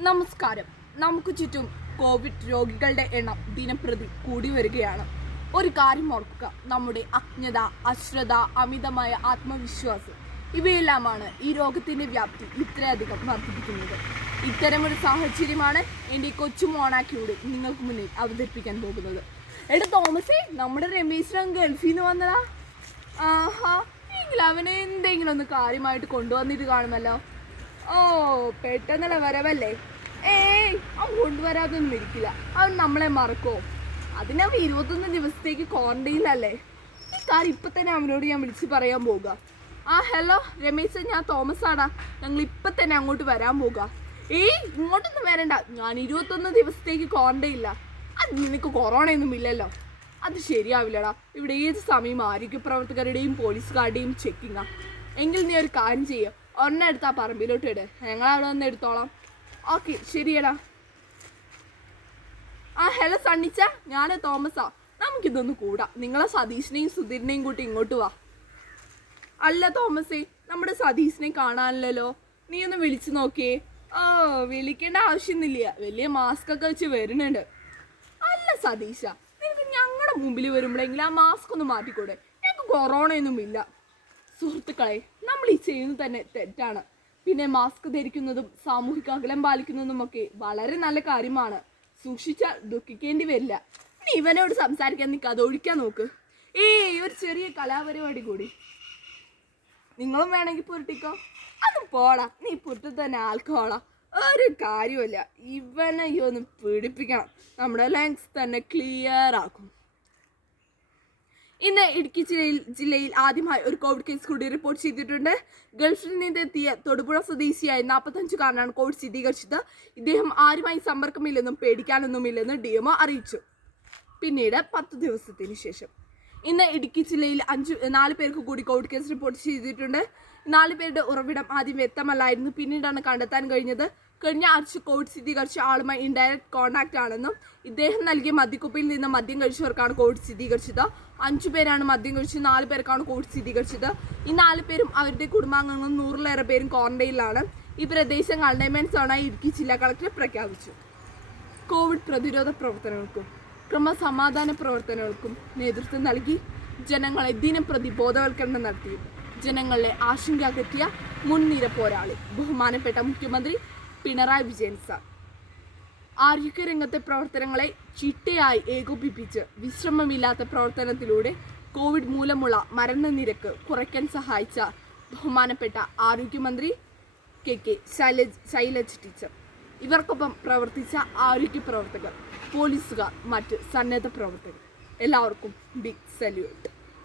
നമസ്കാരം. നമുക്ക് ചുറ്റും കോവിഡ് രോഗികളുടെ എണ്ണം ദിനംപ്രതി കൂടി വരികയാണ്. ഒരു കാര്യം ഓർക്കുക. നമ്മുടെ അജ്ഞത അശ്രദ്ധ അമിതമായ ആത്മവിശ്വാസം ഇവയെല്ലാമാണ് ഈ രോഗത്തിന്റെ വ്യാപ്തി ഇത്രയധികം വർദ്ധിപ്പിക്കുന്നത്. ഇത്തരമൊരു സാഹചര്യമാണ് എന്റെ കൊച്ചു മോണാക്കിയോട് നിങ്ങൾക്ക് മുന്നിൽ അവതരിപ്പിക്കാൻ പോകുന്നത്. എടാ തോമസേ നമ്മുടെ രമേശ് ഗൾഫിൽ നിന്ന് വന്നതാ. ആഹാ എങ്കിൽ അവനെ എന്തെങ്കിലും ഒന്ന് കാര്യമായിട്ട് കൊണ്ടുവന്നിട്ട് കാണുമല്ലോ. ഓ പെട്ടെന്നുള്ള വരവല്ലേ? ഏയ് അവൻ കൊണ്ടുവരാതൊന്നും ഇരിക്കില്ല. അവൻ നമ്മളെ മറക്കോ? അതിനവൻ ഇരുപത്തൊന്ന് ദിവസത്തേക്ക് ക്വാറന്റൈനിലല്ലേ? ഈ കാര്യം ഇപ്പൊ തന്നെ അവനോട് ഞാൻ വിളിച്ച് പറയാൻ പോകുക ആ ഹലോ രമേശ് ഞാൻ തോമസ് ആടാ ഞങ്ങൾ ഇപ്പൊ തന്നെ അങ്ങോട്ട് വരാൻ പോകുക ഏയ് ഇങ്ങോട്ടൊന്നും വരണ്ട. ഞാൻ ഇരുപത്തൊന്ന് ദിവസത്തേക്ക് ക്വാറന്റൈനില്ല അത് നിനക്ക് കൊറോണ ഒന്നും ഇല്ലല്ലോ. അത് ശരിയാവില്ലടാ. ഇവിടെ ഏത് സമയം ആരോഗ്യ പ്രവർത്തകരുടെയും പോലീസുകാരുടെയും ചെക്കിങ്ങാ എങ്കിൽ നീ ഒരു കാര്യം ചെയ്യ. ഒരെണ്ണം എടുത്താ പറമ്പിലോട്ട് ഇട്. ഞങ്ങൾ അവിടെ വന്ന് എടുത്തോളാം. ഓക്കെ ശരിയടാ. ആ ഹലോ സണ്ണിച്ച. ഞാൻ തോമസാ. നമുക്കിതൊന്ന് കൂടാം. നിങ്ങളെ സതീഷിനെയും സുധീരിനെയും കൂട്ടി ഇങ്ങോട്ട് വാ. അല്ല തോമസേ നമ്മുടെ സതീഷിനെ കാണാനില്ലല്ലോ. നീ ഒന്ന് വിളിച്ചു നോക്കിയേ. ഓ വിളിക്കേണ്ട ആവശ്യമൊന്നുമില്ല. വലിയ മാസ്ക് ഒക്കെ വെച്ച് വരുന്നുണ്ട്. അല്ല സതീഷ നിനക്ക് ഞങ്ങളുടെ മുമ്പിൽ വരുമ്പോഴെങ്കിലും ആ മാസ്ക് ഒന്ന് മാറ്റിക്കൂടെ? ഞങ്ങൾക്ക് കൊറോണയൊന്നും ഇല്ല സുഹൃത്തുക്കളെ നമ്മൾ ഈ ചെയ്യുന്നത് തന്നെ തെറ്റാണ്. പിന്നെ മാസ്ക് ധരിക്കുന്നതും സാമൂഹിക അകലം പാലിക്കുന്നതും ഒക്കെ വളരെ നല്ല കാര്യമാണ്. സൂക്ഷിച്ചാൽ ദുഃഖിക്കേണ്ടി വരില്ല. ഇനി ഇവനോട് സംസാരിക്കാൻ നിൽക്കുക അത് ഒഴിക്കാൻ നോക്ക്. ഏയ് ഒരു ചെറിയ കലാപരിപാടി കൂടി. നിങ്ങളും വേണമെങ്കിൽ പുരട്ടിക്കോ. അത് പോടാ നീ പുറത്ത് തന്നെ ആൽക്കഹോളാ ഒരു കാര്യമില്ല ഇവനെ ഈ ഒന്ന് പീഡിപ്പിക്കണം. നമ്മുടെ ലങ്സ് തന്നെ ക്ലിയർ ആക്കും. ഇന്ന് ഇടുക്കി ജില്ലയിൽ ജില്ലയിൽ ആദ്യമായി ഒരു കോവിഡ് കേസ് കൂടി റിപ്പോർട്ട് ചെയ്തിട്ടുണ്ട്. ഗൾഫിൽ നിന്നെത്തിയ തൊടുപുഴ സ്വദേശിയായ നാൽപ്പത്തഞ്ചുകാരനാണ് കോവിഡ് സ്ഥിരീകരിച്ചത്. ഇദ്ദേഹം ആരുമായി സമ്പർക്കമില്ലെന്നും പേടിക്കാനൊന്നുമില്ലെന്ന് ഡി എംഒ അറിയിച്ചു. പിന്നീട് പത്ത് ദിവസത്തിന് ശേഷം. ഇന്ന് ഇടുക്കി ജില്ലയിൽ അഞ്ച് നാല് പേർക്ക് കൂടി കോവിഡ് കേസ് റിപ്പോർട്ട് ചെയ്തിട്ടുണ്ട്. നാല് പേരുടെ ഉറവിടം ആദ്യം വ്യക്തമല്ലായിരുന്നു. പിന്നീടാണ് കണ്ടെത്താൻ കഴിഞ്ഞത്. കഴിഞ്ഞ ആഴ്ച കോവിഡ് സ്ഥിരീകരിച്ച ആളുമായി ഇൻഡയറക്റ്റ് കോൺടാക്റ്റ് ആണെന്നും ഇദ്ദേഹം നൽകിയ മദ്യക്കുപ്പിയിൽ നിന്ന് മദ്യം കഴിച്ചവർക്കാണ് കോവിഡ് സ്ഥിരീകരിച്ചത്. അഞ്ചു പേരാണ് മദ്യം കഴിച്ചത് നാല് പേർക്കാണ് കോവിഡ് സ്ഥിരീകരിച്ചത്. ഈ നാല് പേരും അവരുടെ കുടുംബാംഗങ്ങളും നൂറിലേറെ പേരും ക്വാറന്റൈനിലാണ് ഈ പ്രദേശം കണ്ടെയ്ൻമെന്റ് സോണായി ഇടുക്കി ജില്ലാ കളക്ടർ പ്രഖ്യാപിച്ചു. കോവിഡ് പ്രതിരോധ പ്രവർത്തനങ്ങൾക്കും ക്രമസമാധാന പ്രവർത്തനങ്ങൾക്കും നേതൃത്വം നൽകി ജനങ്ങളെ ദിനംപ്രതി ബോധവൽക്കരണം നടത്തി. ജനങ്ങളെ ആശങ്ക അകറ്റിയ മുൻനിര പോരാളി. ബഹുമാനപ്പെട്ട മുഖ്യമന്ത്രി പിണറായി വിജയൻ സാർ ആരോഗ്യ രംഗത്തെ പ്രവർത്തനങ്ങളെ ചിട്ടയായി ഏകോപിപ്പിച്ച് വിശ്രമമില്ലാത്ത പ്രവർത്തനത്തിലൂടെ കോവിഡ് മൂലമുള്ള മരണനിരക്ക് കുറയ്ക്കാൻ സഹായിച്ച ബഹുമാനപ്പെട്ട ആരോഗ്യമന്ത്രി K K Shailaja Shailaja teacher. ഇവർക്കൊപ്പം പ്രവർത്തിച്ച ആരോഗ്യ പ്രവർത്തകർ പോലീസുകാർ മറ്റ് സന്നദ്ധ പ്രവർത്തകർ. എല്ലാവർക്കും ബിഗ് സല്യൂട്ട്.